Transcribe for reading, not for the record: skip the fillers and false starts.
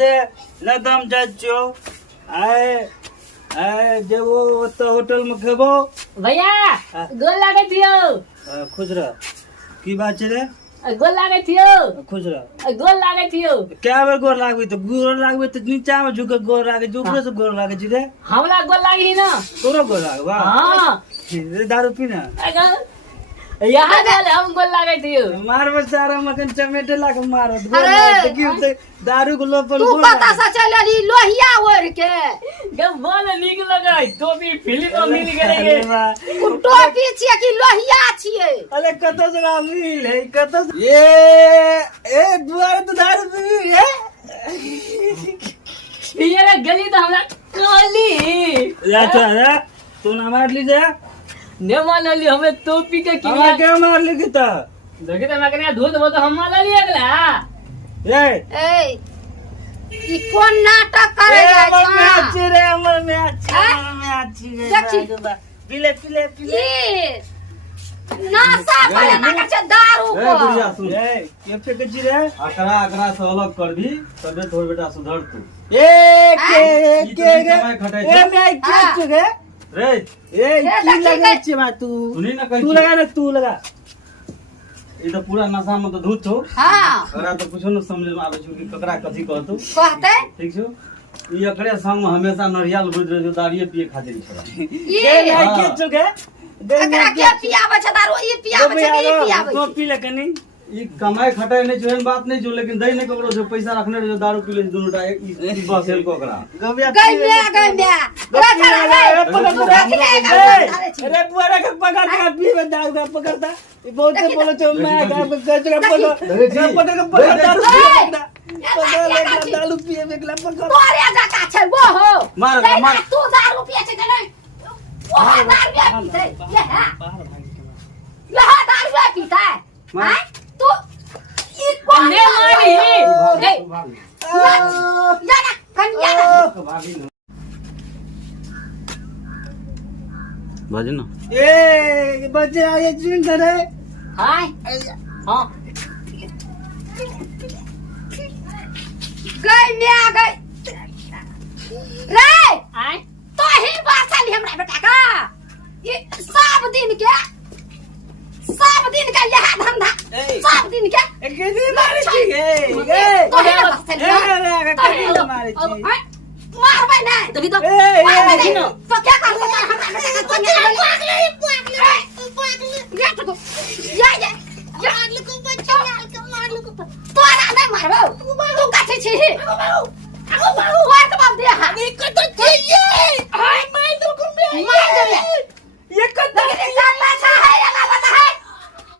दे न दम जाचो आए आए जेवो तो होटल में खेबो भैया गोल लागे थियो खुश रह की बात छे रे गोल लागे थियो खुश रह गोल लागे थियो क्या बेर गोर लागबे तो नीचा में झुक गोर लागे ऊपर से गोर लागे छी रे हमरा गोल लागी ना तोरो गोर लागबा हां रे दारू पीना यहाँ जाले हम गोल लागे थियो मार बेचारा मकन चमेटे लाग मारो देखियो से दारू को लोपन तू पता सा चलली लोहिया ओर के गम बोल निक लगाई टोपी फिल्म में मिल गेले उ टोपी छिए कि लोहिया छिए अरे कतो जगह मिल है कतो ए दुआर तो दारू पी है पिए गली तो हमरा कहली या तू ना मार लीजे ने मान ली हमें टोपी के की हमरा के मार ली की त देखे तो मकने धूत वो तो हम मार लिए अगला ए ई कोन नाटक करे जाय हमर में छ अच्छी रे हमर में अच्छी देखी पीले ये नासा करे ना के दारू ए को बुढ़िया सुन ये फेंक जी रे अकरा से अलग कर दी तबे तोर बेटा सुधर तू के कमाई खटाई ए मैं क्या चुगे रे ए की लगा छे मा तू सुनी ना कहीं तू लगा ना तू लगा ई तो पूरा नशा में तो धूत हो हां अकरा तो कुछ न समझ में आवे छु कि ककरा कथी कहतो कहते ठीक छो ई अकरे संग में हमेशा नरियल बुझ रहे जो दारिये पिए खातिर छला ये मैं के चुगे एकरा के पियावे छ दारू ई पियावे छ ई पियावे तो पी ले कनी ई कमाई खटाई नहीं जो एहन बात नहीं जो लेकिन दई नहीं ककरो जो पैसा रखने रहे जो दारू पी ले दोनों टा एक ई बस हेल को करा गबिया गइया अरे बुआरा के पकड़ के पी में दारू का पकड़ता ये बहुत से बोलो छो मैं का गजरा पकड़ दारू पिए में गला पकड़ तोरे जाता छ वो हो मार तू दारू पिए छ नहीं वो दारू पीते ये दारू पीता है हैं तू ई कौन ने मारी जाना कन्या बाजे ना ए बच्चे आए जिन करे हाय हां गई मैं आ गई रे आय तो ही बासल हमरा बेटा का ये सब दिन का यह धंधा सब दिन के एक दिन मारे छी तो ही बासल मारबे ना देखी तो देखी ना तो क्या कर ले तोरा नहीं मारबो तू काठी छी और तो बाप दे हां